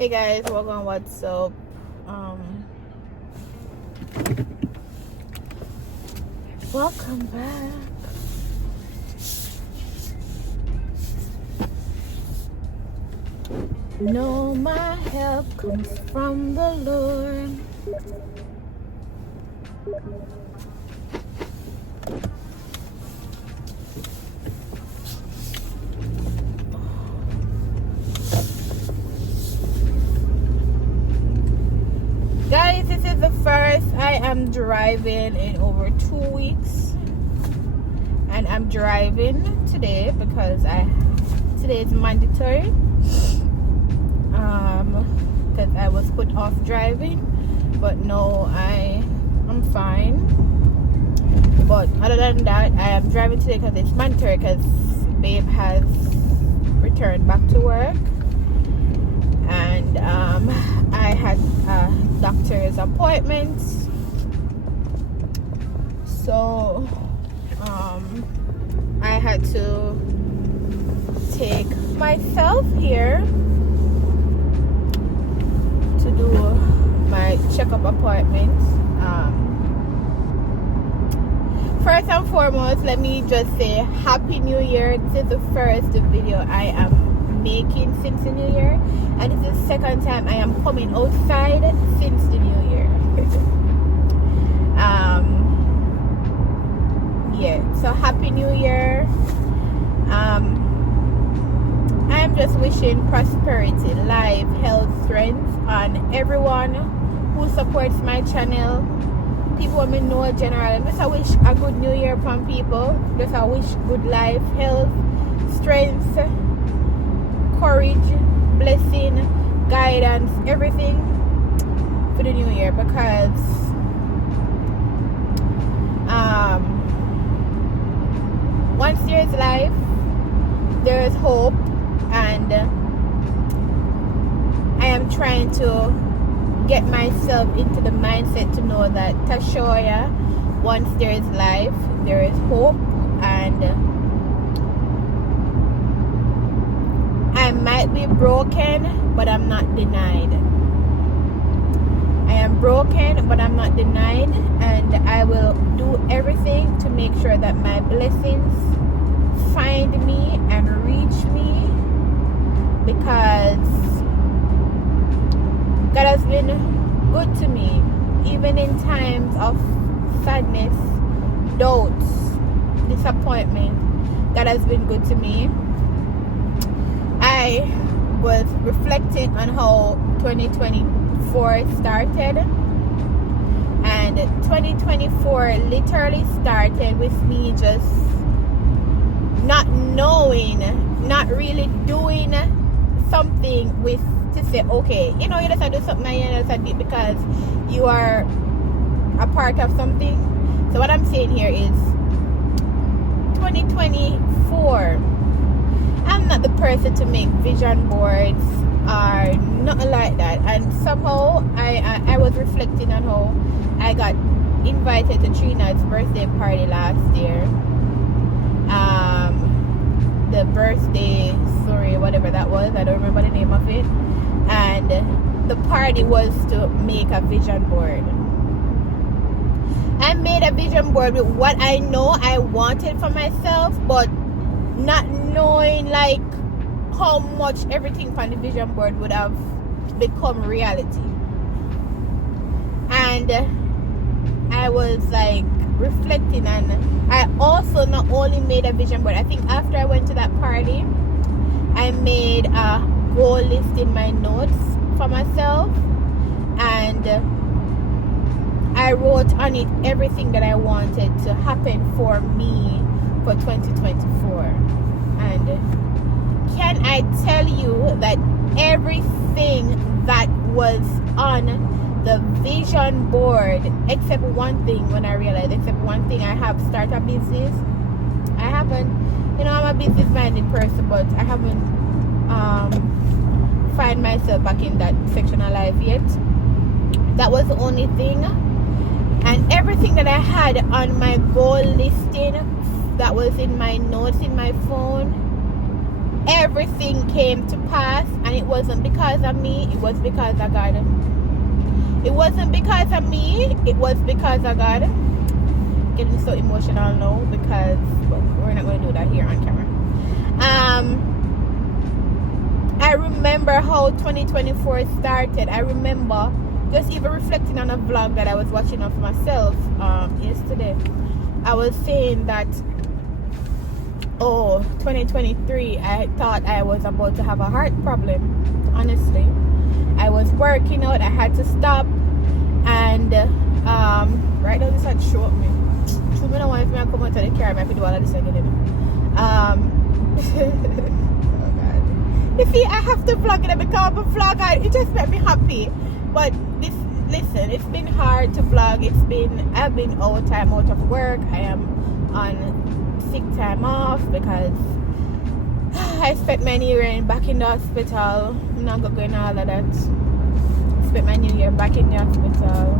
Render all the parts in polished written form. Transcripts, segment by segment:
Hey guys, welcome. What's up? Welcome back. No, my help comes from the Lord. Guys, this is the first I am driving in over 2 weeks, and I'm driving today because today is mandatory, because I was put off driving, but no, I'm fine. But other than that, I am driving today because it's mandatory, because babe has returned back to work, and I had a doctor's appointment, so I had to take myself here to do my checkup appointment. First and foremost, let me just say Happy New Year. This is the first video I am making since the New Year, and this is the second time I am coming outside since the New Year. Yeah, so Happy New Year. I am just wishing prosperity, life, health, strength on everyone who supports my channel. People me know generally. Just I wish a good New Year from people. Just I wish good life, health, strength, courage, blessing, guidance, everything for the new year, because once there is life, there is hope, and I am trying to get myself into the mindset to know that Tashoya, once there is life, there is hope, and I might be broken, but I'm not denied. I am broken, but I'm not denied, and I will do everything to make sure that my blessings find me and reach me, because God has been good to me, even in times of sadness, doubts, disappointment. God has been good to me. I was reflecting on how 2024 started, and 2024 literally started with me just not knowing, not really doing something with to say, okay, you just have to do something and you just have to do it because you are a part of something. So what I'm saying here is 2024, I'm not the person to make vision boards or nothing like that. And somehow I was reflecting on how I got invited to Trina's birthday party last year. The birthday story, whatever that was, I don't remember the name of it. And the party was to make a vision board. I made a vision board with what I know I wanted for myself, but not knowing like how much everything from the vision board would have become reality. And I was like reflecting, and I also not only made a vision board, I think after I went to that party, I made a goal list in my notes for myself, and I wrote on it everything that I wanted to happen for me for 2024. And can I tell you that everything that was on the vision board, except one thing, when I realized, except one thing, I have started a business. I haven't, I'm a business minded person, but I haven't find myself back in that section of life yet. That was the only thing. And everything that I had on my goal listing that was in my notes in my phone, everything came to pass, and it wasn't because of me, it was because of God. It wasn't because of me, it was because of God. Getting so emotional now because we're not going to do that here on camera. I remember how 2024 started. I remember just even reflecting on a vlog that I was watching of myself yesterday. I was saying that 2023, I thought I was about to have a heart problem. Honestly, I was working out, I had to stop, and right now this had short me. So I don't want if I come out to the car, I might do all of this again. Oh God. You see, I have to vlog it because I'm a vlogger. It just made me happy. But listen, it's been hard to vlog. I've been out of work. I am on sick time off because I spent my new year back in the hospital. I'm not going to go into all of that. Spent my new year back in the hospital.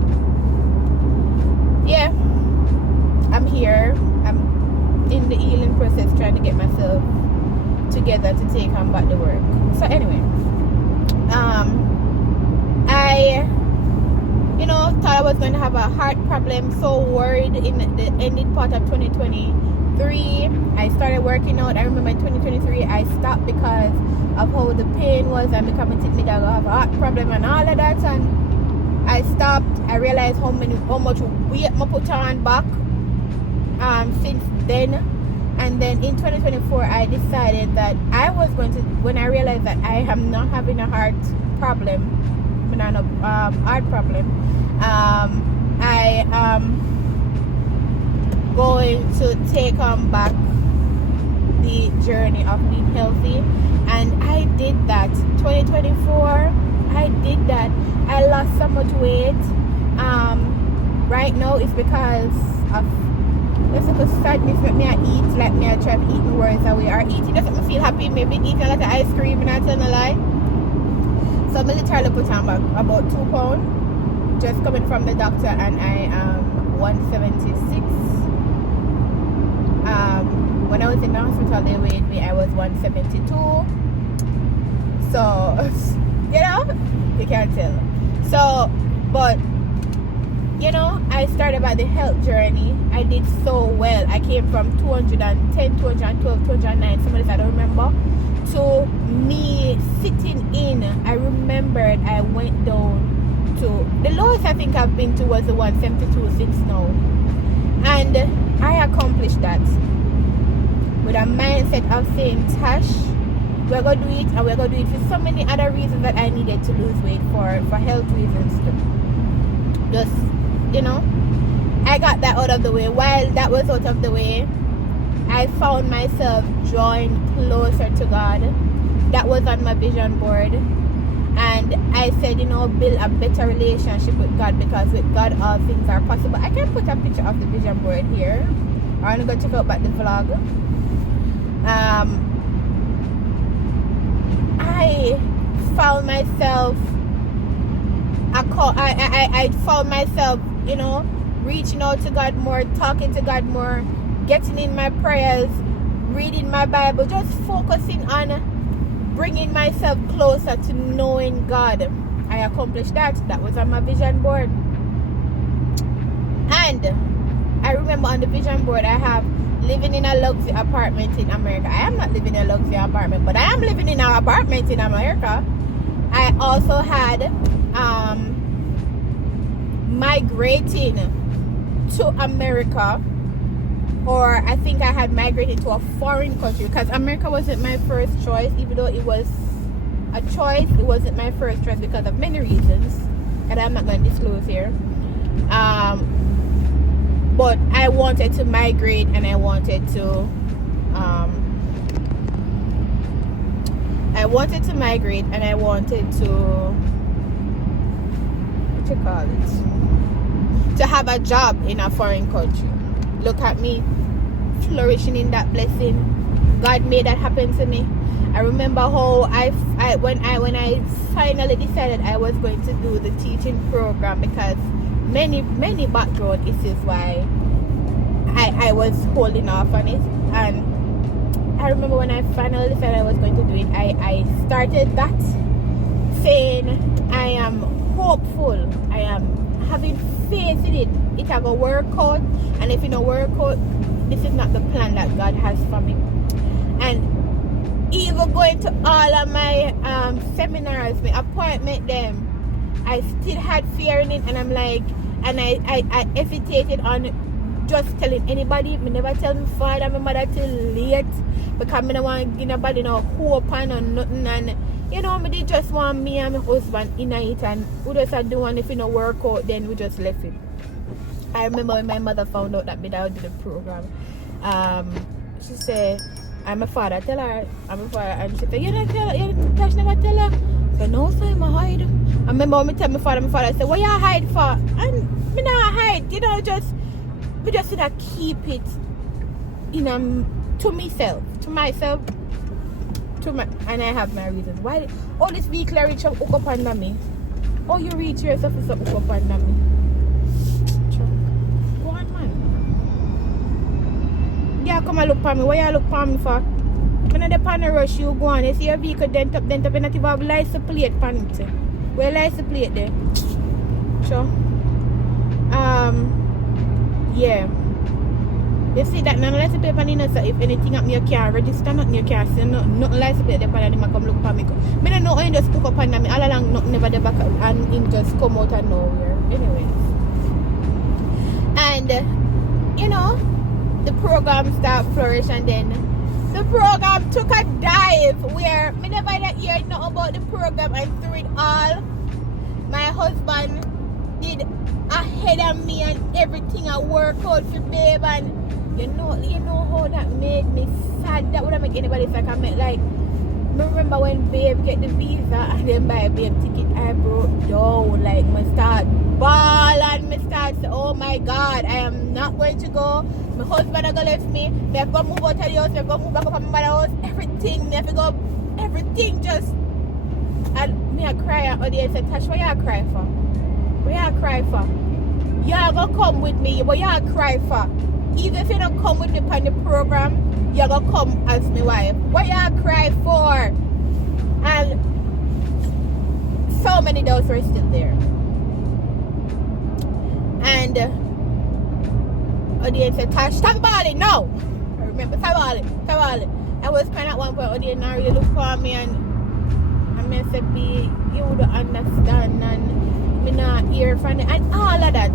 Yeah, I'm here. I'm in the healing process, trying to get myself together to take on back the work. So anyway, I thought I was going to have a heart problem. So worried in the ending part of 2023. I started working out. I remember in 2023 I stopped because of how the pain was and becoming sick. Me that I have a heart problem and all of that, and I stopped. I realized how much weight I put on back since then. And then in 2024 I decided that I was going to, when I realized that I am not having a heart problem, heart problem, I am going to take on back the journey of being healthy, and I did that. 2024 I did that. I lost so much weight. Right now it's because of sadness that me I eat, like me I try to eat my words away, or eating doesn't make me feel happy. Maybe eating a lot of ice cream and I tell a lie. So I literally put on back about 2 pounds just coming from the doctor, and I am 176. When I was in the hospital they weighed me, I was 172. So you can't tell. So but I started by the health journey. I did so well. I came from 210, 212, 209, some of this I don't remember, to me sitting in. I remembered I went down to the lowest I think I've been to was the 172 since now. And I accomplished that with a mindset of saying, Tash, we're going to do it, and we're going to do it for so many other reasons that I needed to lose weight for health reasons too. Just I got that out of the way. While that was out of the way, I found myself drawing closer to God. That was on my vision board, and I said, build a better relationship with God, because with God all things are possible. I can put a picture of the vision board here. I'm gonna go check out back the vlog. I found myself I found myself reaching out to God more, talking to God more, getting in my prayers, reading my Bible, just focusing on bringing myself closer to knowing God. I accomplished that. That was on my vision board. And I remember on the vision board I have living in a luxury apartment in America. I am not living in a luxury apartment, but I am living in an apartment in America. I also had migrating to America, or I think I had migrated to a foreign country, because America wasn't my first choice. Even though it was a choice, it wasn't my first choice because of many reasons that I'm not going to disclose here. But I wanted to migrate, and I wanted to migrate, and I wanted to to have a job in a foreign country. Look at me flourishing in that blessing. God made that happen to me. I remember how when I finally decided I was going to do the teaching program, because many background issues why I was holding off on it, and I remember when I finally decided I was going to do it, I started that saying I am hopeful, I am having faith in it. It will go work out, and if it don't work out, this is not the plan that God has for me. And even going to all of my seminars, my appointment them, I still had fear in it, and I'm like, and I hesitated on just telling anybody. Me never tell my father, my mother till late, because me don't want to give nobody no hope and nothing. And you know, me did just want me and my husband in it, and we just had do, and if it don't work out, then we just left it. I remember when my mother found out that me did the program, she said, I'm my father, tell her, I'm my father, and she said, you don't tell her, you never tell her. So no, so I'm hide. I remember when I tell my father said, what you hide for? And me not hide, you know, just should I keep it in to myself, and I have my reasons. Why all this vehicle reach up hook up under me? Oh, you reach yourself is hook up under me. Go on, man. Yeah, come and look for me. What you look for me for? When I'm on the rush, you go on. You see your vehicle dent up, and not even have license plate on it. Where license plate there? Sure. Yeah. You see that none license plate on it, so if anything up you can't register, nothing you can't see, nothing license plate there, and come look for me. I don't know how you just hook up on me. All along, nothing never there back, and him just come out of nowhere. Anyways. And, you know, the program started flourish, and then the program took a dive where me never hear nothing about the program, and through it all, my husband did ahead of me and everything I work out for babe, and you know how that made me sad. That would have make anybody like I meant like remember when babe get the visa and then buy a babe ticket, I broke down, like me start ball and me start say, oh my God, I am not going to go. My husband are gonna left me. Me have to move out of the house, me have to move back up from my house, everything, me have to go, everything just, and me a cry at audience and Tash, what you cry for? What you cry for? You are gonna come with me, but you are cry for? Even if you don't come with me on the program, you're gonna come as my wife. What you cry for? And so many doubts were still there. And audience said, Tash, stop balling, no! I remember, stop balling. I was crying at one point, audience now really look for me, and I said, B, you would understand, and me not hear from it. And all of that,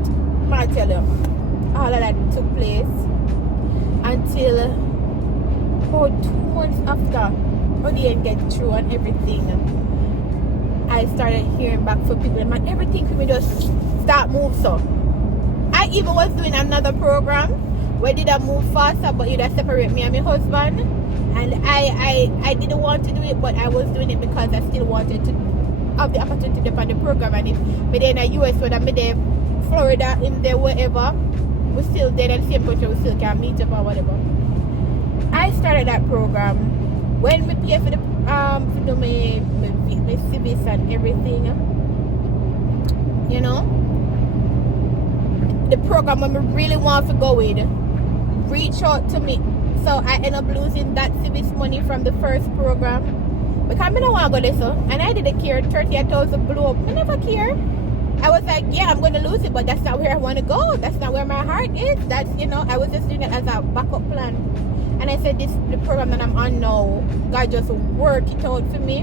I tell you, all of that took place until about 2 months after audience get through and everything. I started hearing back from people, and everything for me just start move. So I even was doing another program where did I move faster, but you just separate me and my husband, and I didn't want to do it, but I was doing it because I still wanted to have the opportunity to on the program. And if me there in the US, whether me there Florida, in there, wherever, we still there in the same country, we still can meet up or whatever. I started that program when we pay for the to do my civis and everything, you know. The program when we really want to go with reach out to me, so I end up losing that civis money from the first program because I don't want to go there. So, and I didn't care. 38,000 blew up. I never care. I was like, yeah, I'm going to lose it, but that's not where I want to go. That's not where my heart is. That's, you know, I was just doing it as a backup plan. And I said, the program that I'm on now, God just work it out for me,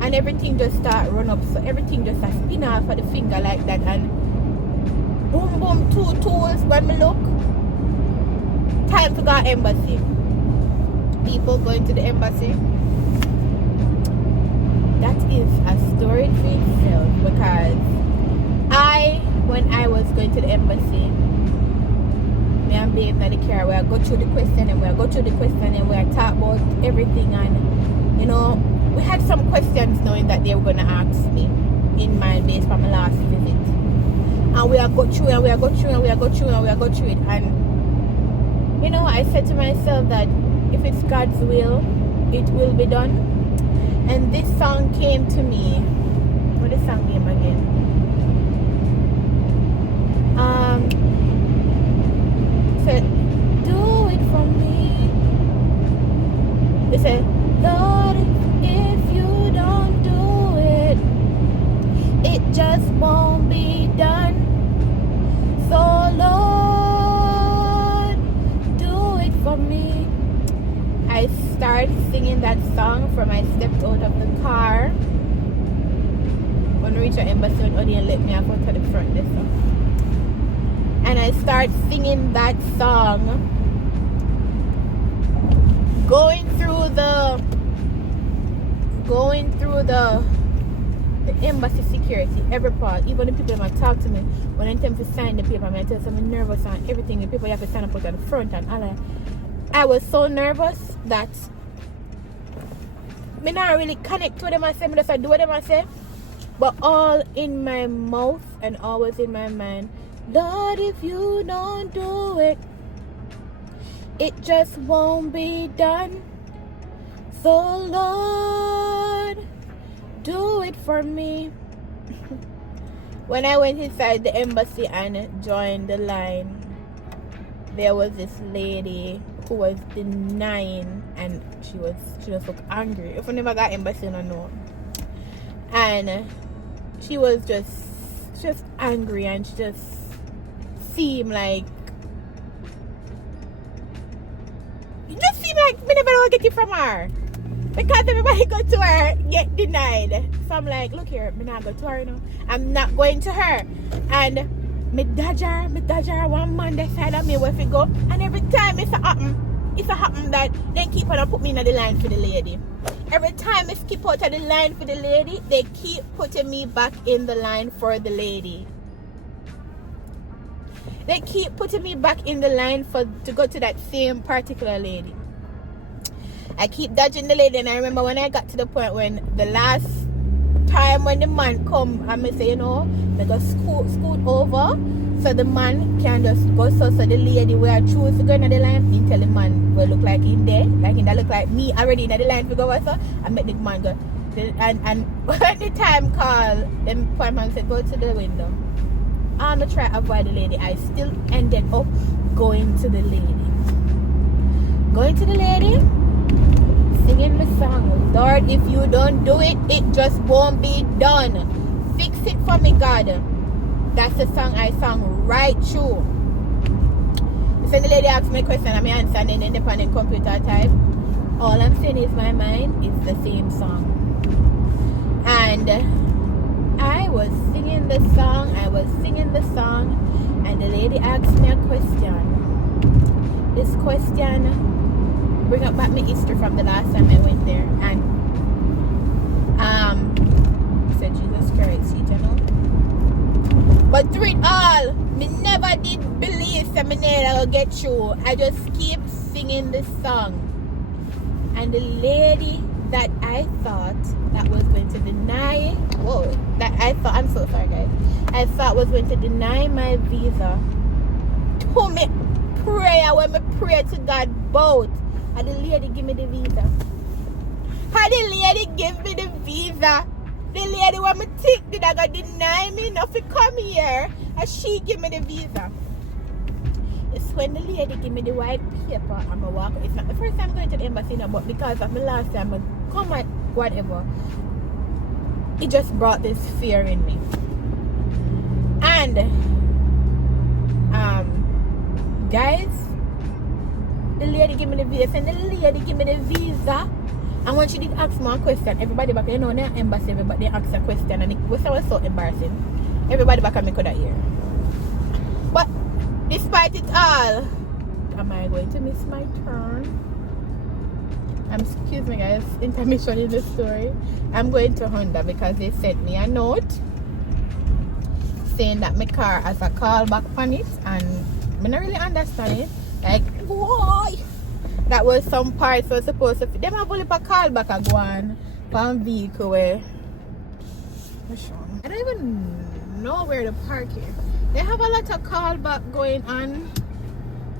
and everything just start run up. So everything just a spin off of the finger like that, and boom, boom, 2 tools. When me look, time to go embassy. People going to the embassy. That is a story for itself, because when I was going to the embassy, me and babe in the car, we go through the question, and we talk about everything, and you know, we had some questions knowing that they were going to ask me in my base from my last visit, and we go through it, and you know, I said to myself that if it's God's will, it will be done. And this song came to me. What is the song name again? Said, do it for me. song from I stepped out of the car. When we reach the embassy, Odian let me out to the front this song. And I start singing that song. Going through the embassy security, every part, even the people that talk to me when I tell them to sign the paper, I tell them I'm nervous and everything, the people you have to stand up at the front and all that. I was so nervous that me not really connect to them. I say, me just do what them I say, but all in my mouth and always in my mind, Lord, if you don't do it, it just won't be done. So Lord, do it for me. When I went inside the embassy and joined the line, there was this lady who was denying, and she just looked angry. If I never got embassy, I don't know. And she was just angry, and she just seemed like me never will get it from her. Because everybody go to her, get denied. So I'm like, look here, me not go to her, you know. I'm not going to her. And me dodge her, one man decide on me where to go. And every time it's a happen that they keep on put me in the line for the lady. Every time I skip out of the line for the lady, they keep putting me back in the line for the lady. They keep putting me back in the line to go to that same particular lady. I keep dodging the lady, and I remember when I got to the point when the last time when the man come and me say, you know, I go scoot over so the man can just go so the lady where I choose to go in the line, he tell the man will look like in there, like in that look like me already in the line to go over, so I make the man go. And when the time call, the man said go to the window. I'm gonna try to avoid the lady. I still ended up going to the lady. Singing the song, Lord, if you don't do it, it just won't be done. Fix it for me, God. That's the song I sang right through. So the lady asked me a question, and I'm answering in independent computer type. All I'm saying is my mind is the same song. And I was singing the song, and the lady asked me a question. This question bring up back my history from the last time I went there, and said Jesus Christ, you know. But through it all, me never did believe that me never get through. I just keep singing this song, and the lady that I thought that was going to deny, I'm so sorry guys, I thought was going to deny my visa, told me prayer when me pray to God both. And the lady give me the visa. The lady want me think that I got deny me enough to come here, and she give me the visa. It's when the lady give me the white paper, I'm a walk. It's not the first time I'm going to the embassy now, but because of the last time I come at whatever, it just brought this fear in me. And guys, the lady give me the visa, and the lady give me the visa. And when she did ask me a question, everybody back, you know, in the embassy, everybody asked a question, and it was so embarrassing. Everybody back at me could hear. But despite it all, am I going to miss my turn? Excuse me guys, intermission in the story. I'm going to Honda because they sent me a note saying that my car has a callback on it, and I don't really understand it. Like, why? That was some parts were supposed to fit. Them have only a callback a go on from vehicle where I don't even know where to park here. They have a lot of callback going on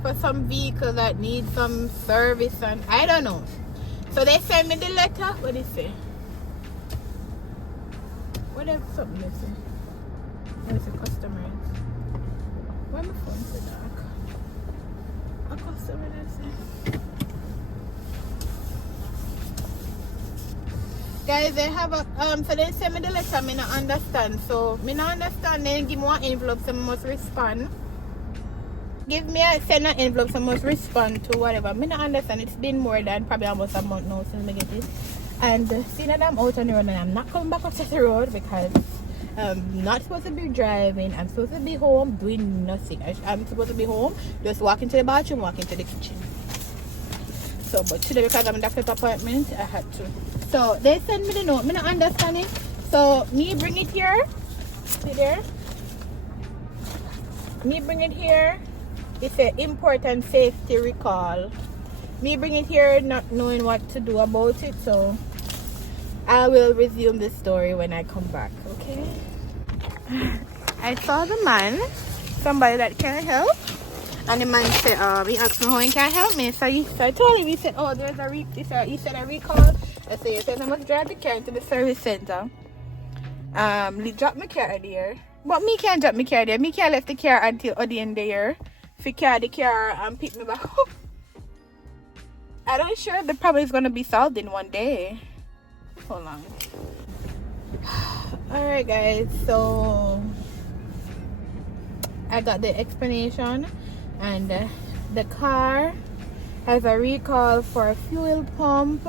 for some vehicle that need some service, and I don't know. So they send me the letter. What is it? Whatever something they say. There's a customer. Why my phone so dark? A customer they say. Guys, they have a so they send me the letter, me not understand. So me not understand, then give me one envelope, so I must respond. give me a send an envelope, so I must respond to whatever. I not understand. It's been more than probably almost a month now since I get it. And seeing that I'm out on the road and I'm not coming back up to the road because I'm not supposed to be driving. I'm supposed to be home doing nothing. I'm supposed to be home, just walking to the bathroom, walking to the kitchen. So, but today because I'm in doctor's appointment, I had to. So they send me the note. I not understand it. So me bring it here. See there? Me bring it here. It's an important safety recall. Me bring it here not knowing what to do about it. So I will resume the story when I come back. Okay? I saw the man, somebody that can help. And the man said, he asked me how he can help me. So I told him, he said, oh, there's a he said a recall. I said, yes, I must drive the car to the service center. He dropped my car there. But me can't drop my car there. Me can't left the car until the end there. If you carry the car and pick me back up. I don't sure the problem is going to be solved in one day. Hold on. Alright guys, so I got the explanation. And the car has a recall for a fuel pump,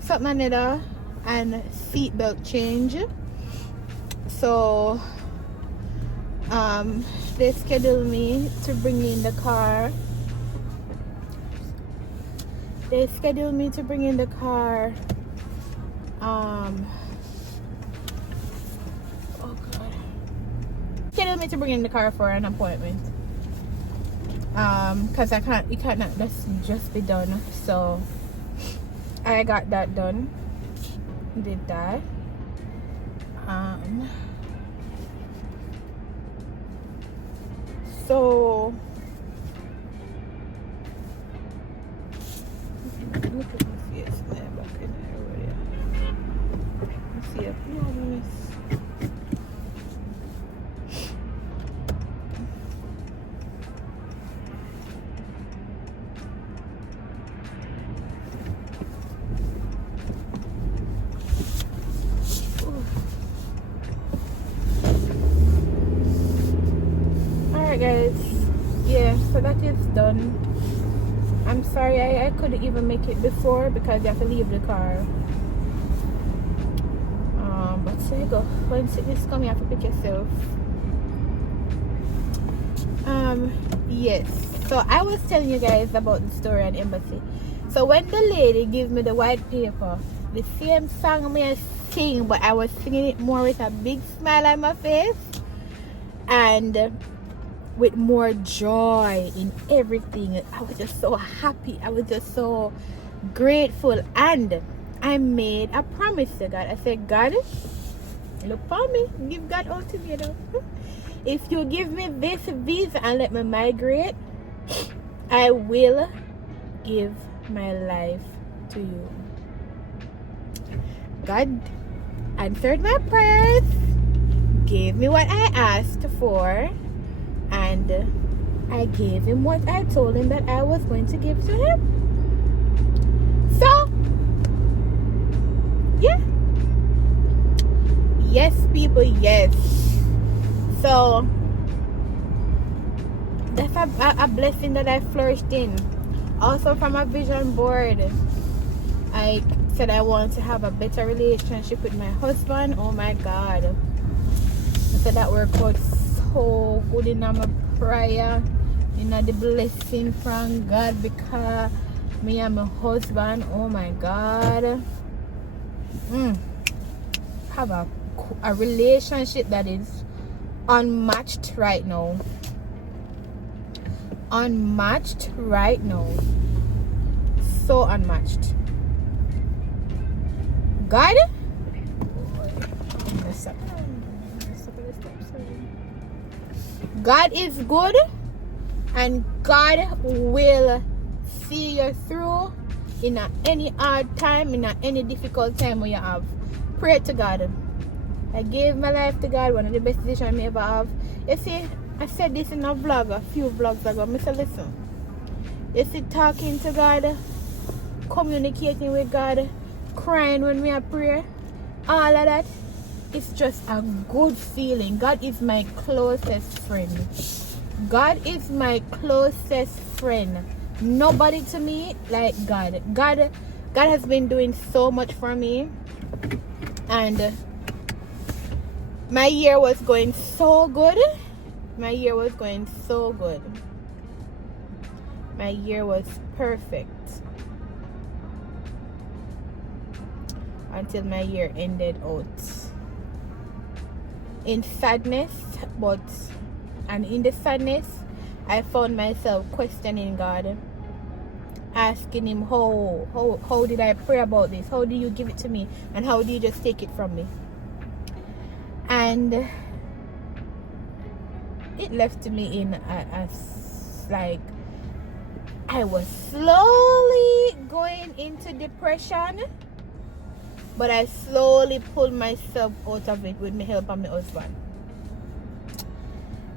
something another, and seatbelt change. So they scheduled me to bring in the car. Oh god. Scheduled me to bring in the car for an appointment. Because it cannot just be done. So I got that done. Did that. So look at my face there back in there already. Let's see if guys, yeah, so that is done. I'm sorry I couldn't even make it before because you have to leave the car. But so you go. When sickness comes, you have to pick yourself. Yes. So I was telling you guys about the story at embassy. So when the lady gave me the white paper, the same song I sing, but I was singing it more with a big smile on my face and with more joy in everything. I was just so happy. I was just so grateful. And I made a promise to God. I said, God, look for me. Give God ultimatum. If you give me this visa and let me migrate, I will give my life to you. God answered my prayers, gave me what I asked for, and I gave him what I told him that I was going to give to him. So, yeah. Yes, people, yes. So, that's a blessing that I flourished in. Also, from a vision board, I said I want to have a better relationship with my husband. Oh my God. I said that worked out so good in my prayer, the blessing from God, because me and my husband, oh my God, have a relationship that is unmatched right now. Unmatched right now. So unmatched. God, God is good, and God will see you through in any hard time, in any difficult time where you have. Pray to God. I gave my life to God, one of the best decisions I ever have. You see, I said this in a vlog, a few vlogs ago. Mr. Listen. You see, talking to God, communicating with God, crying when we are prayer, all of that, it's just a good feeling. God is my closest friend. God is my closest friend. Nobody to me like God. God has been doing so much for me, and my year was going so good. My year was going so good. My year was perfect until my year ended out in sadness. And in the sadness, I found myself questioning God, asking him, how did I pray about this? How do you give it to me? And how do you just take it from me? And it left me in a like, I was slowly going into depression, but I slowly pulled myself out of it with the help of my husband.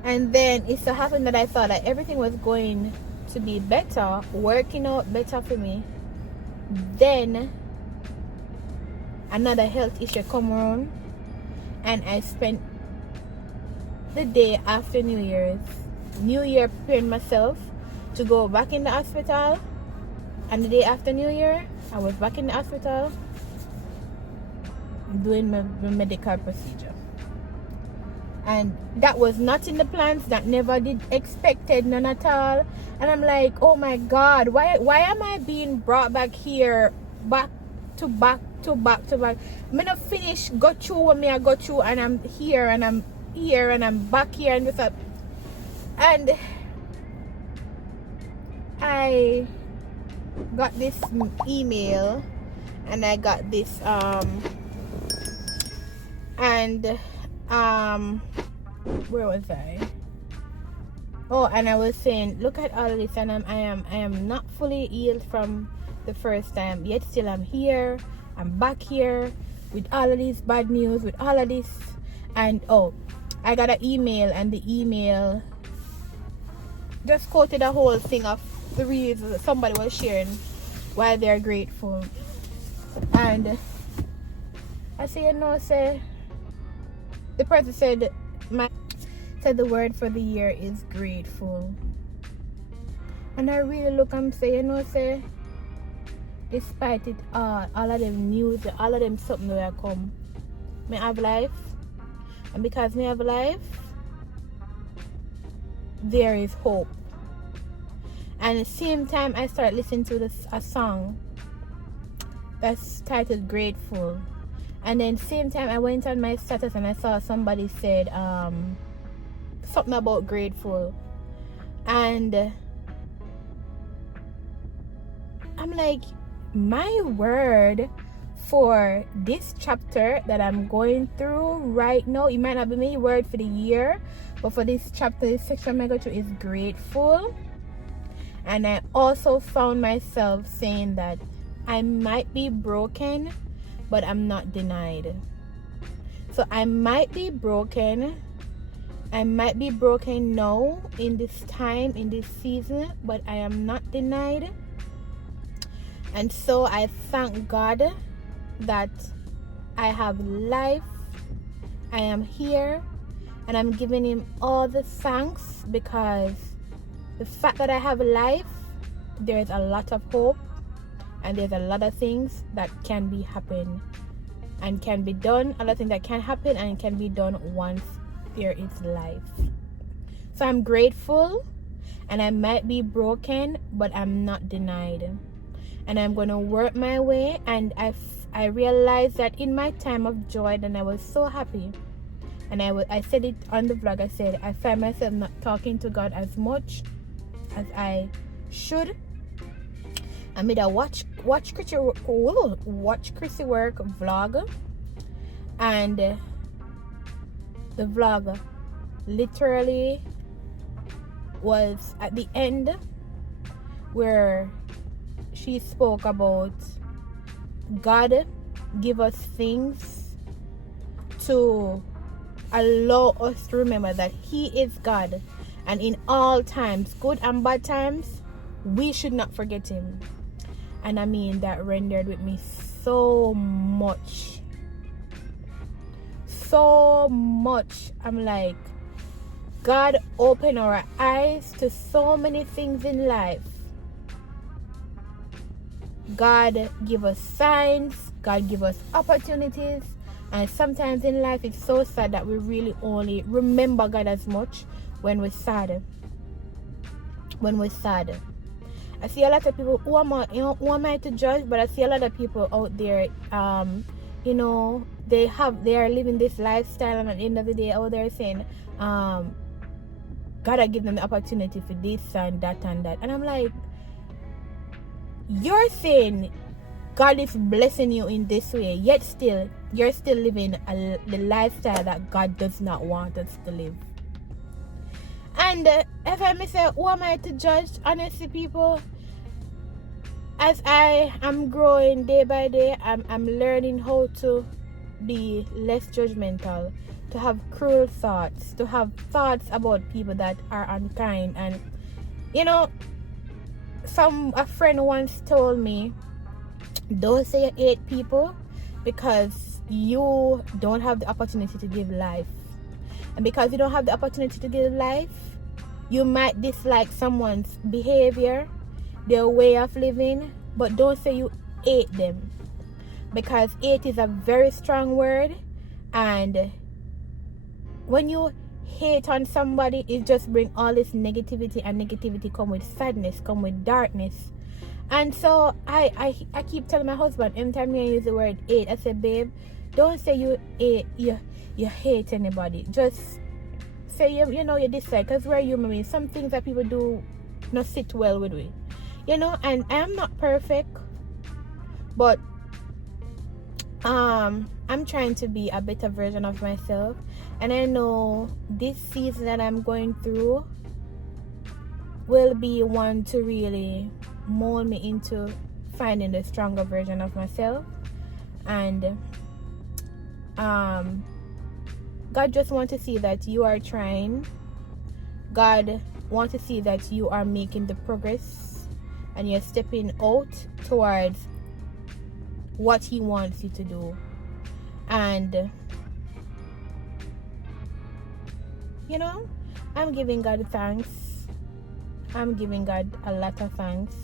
And then it so happened that I thought that everything was going to be better, working out better for me. Then another health issue come around, and I spent the day after New Year preparing myself to go back in the hospital. And the day after New Year, I was back in the hospital doing my medical procedure. And that was not in the plans. That never did expected, none at all. And I'm like, oh my God, why am I being brought back here, back to back? I'm not finish go through what me I go through, and I'm here and I'm here and I'm back here and with up. And I got this email, and I got this where was I? Oh, and I was saying, look at all of this, and I am not fully healed from the first time, yet still I'm here. I'm back here with all of this bad news, with all of this. And oh, I got an email, and the email just quoted a whole thing of the reasons that somebody was sharing why they're grateful. And I say, the person said the word for the year is grateful. And I really look and say, despite it all of them news, all of them something that come, me have life. And because me have life, there is hope. And at the same time, I start listening to a song that's titled Grateful. And then same time, I went on my status and I saw somebody said something about grateful. And I'm like, my word for this chapter that I'm going through right now, it might not be my word for the year, but for this chapter, this section I go through is grateful. And I also found myself saying that I might be broken, but I'm not denied. So I might be broken now in this time, in this season, but I am not denied. And so I thank God that I have life, I am here, and I'm giving him all the thanks, because the fact that I have life, there's a lot of hope, and there's a lot of things that can be happen and can be done, a lot of things that can happen and can be done once there is life. So I'm grateful, and I might be broken, but I'm not denied. And I'm going to work my way, and I realized that in my time of joy, then I was so happy. And I said it on the vlog, I said I find myself not talking to God as much as I should. I made a watch Chrissy work vlog, and the vlog literally was at the end where she spoke about God give us things to allow us to remember that he is God, and in all times, good and bad times, we should not forget him. And I mean, that rendered with me so much. I'm like, God open our eyes to so many things in life. God give us signs, God give us opportunities, and sometimes in life it's so sad that we really only remember God as much when we're sad. When we're sad. I see a lot of people, who am I to judge, but I see a lot of people out there, they are living this lifestyle, and at the end of the day, out there saying, God has given them the opportunity for this and that and that. And I'm like, you're saying God is blessing you in this way, yet still, you're still living the lifestyle that God does not want us to live. And if I may say, who am I to judge? Honestly, people, as I am growing day by day, I'm learning how to be less judgmental, to have cruel thoughts, to have thoughts about people that are unkind. And a friend once told me, don't say you hate people because you don't have the opportunity to give life. And because you don't have the opportunity to give life, you might dislike someone's behavior, their way of living, but don't say you hate them, because hate is a very strong word, and when you hate on somebody, it just brings all this negativity, and negativity come with sadness, come with darkness. And so I keep telling my husband, anytime I use the word hate, I say, babe, don't say you hate anybody. Just say you dislike, because we're human beings. Some things that people do not sit well with me. And I'm not perfect, but I'm trying to be a better version of myself. And I know this season that I'm going through will be one to really mold me into finding the stronger version of myself. And God just wants to see that you are trying. God wants to see that you are making the progress and you're stepping out towards what He wants you to do. And I'm giving God thanks. I'm giving God a lot of thanks.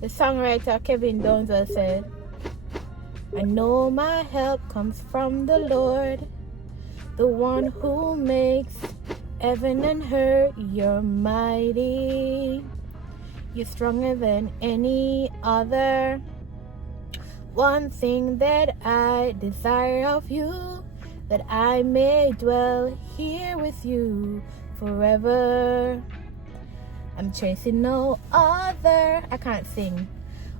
The songwriter Kevin Downswell said, I know my help comes from the Lord, the one who makes heaven and earth. You're mighty, you're stronger than any other. One thing that I desire of you, that I may dwell here with you forever. I'm chasing no other. I can't sing.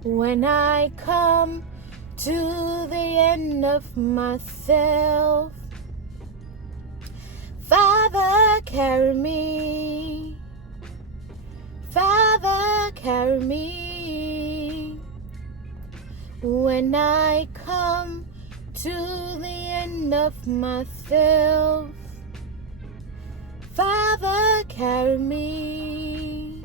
When I come to the end of myself, Father, carry me. Father, carry me. When I come to the end of myself, Father, carry me.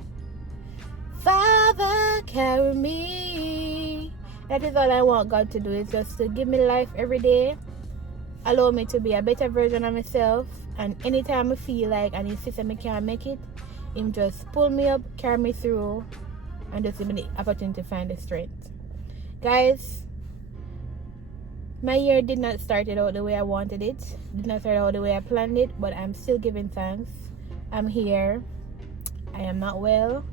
Father, carry me. That is all I want God to do, is just to give me life every day. Allow me to be a better version of myself. And anytime I feel like and insist I can't make it, Him just pull me up, carry me through, and just give me the opportunity to find the strength. Guys, my year did not start it out the way I wanted it. Did not start out the way I planned it, but I'm still giving thanks. I'm here. I am not well,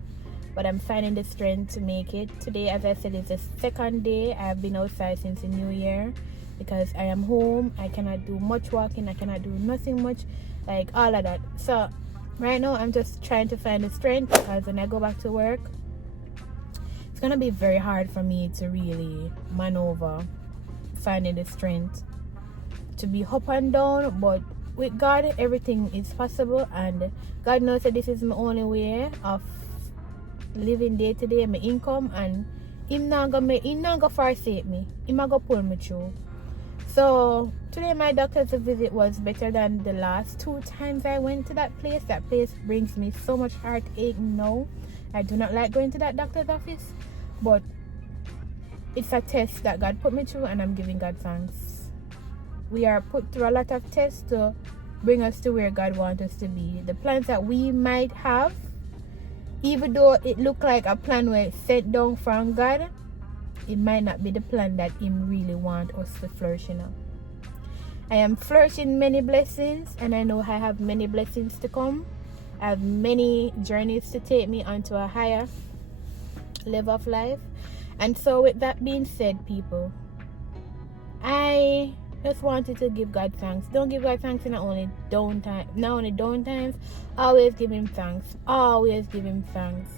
but I'm finding the strength to make it. Today, as I said, is the second day I've been outside since the new year, because I am home. I cannot do much walking. I cannot do nothing much, like all of that. So right now, I'm just trying to find the strength, because when I go back to work, it's gonna be very hard for me to really maneuver, finding the strength to be up and down. But with God, everything is possible, and God knows that this is my only way of living day to day, my income, and Him not gonna forsake me. Him not gonna pull me through. So today my doctor's visit was better than the last 2 times I went to that place. That place brings me so much heartache now. I do not like going to that doctor's office, but it's a test that God put me through, and I'm giving God thanks. We are put through a lot of tests to bring us to where God wants us to be. The plans that we might have, even though it look like a plan where it's sent down from God, it might not be the plan that Him really want us to flourish in. I am flourishing many blessings, and I know I have many blessings to come. I have many journeys to take me onto a higher level of life. And so with that being said, people, I just wanted to give God thanks. Don't give God thanks in only down time, not only down times. Always give Him thanks. Always give Him thanks.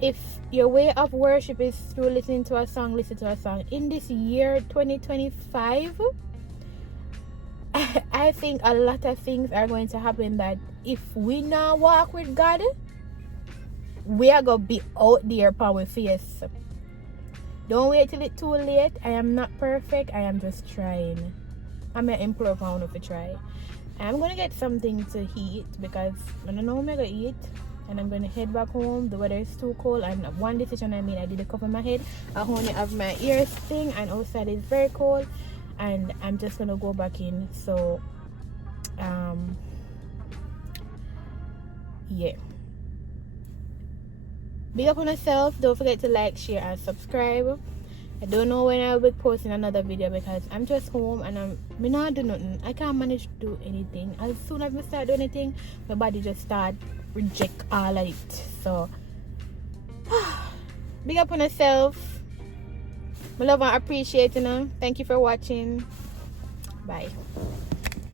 If your way of worship is through listening to a song, listen to a song. In this year 2025, I think a lot of things are going to happen that if we not walk with God, we are going to be out there upon our face. Don't wait till it's too late. I am not perfect. I am just trying. I'm going to implore for you to try. I'm going to get something to eat because I don't know what I'm going to eat. And I'm going to head back home. The weather is too cold. And one decision I made, I did a cover my head. I only have my ears thing, and outside is very cold. And I'm just going to go back in. So, yeah. Big up on yourself. Don't forget to like, share, and subscribe. I don't know when I'll be posting another video because I'm just home and I'm not doing nothing. I can't manage to do anything. As soon as I start doing anything, my body just start reject all of it. So big up on yourself. I love and appreciate, Thank you for watching. Bye.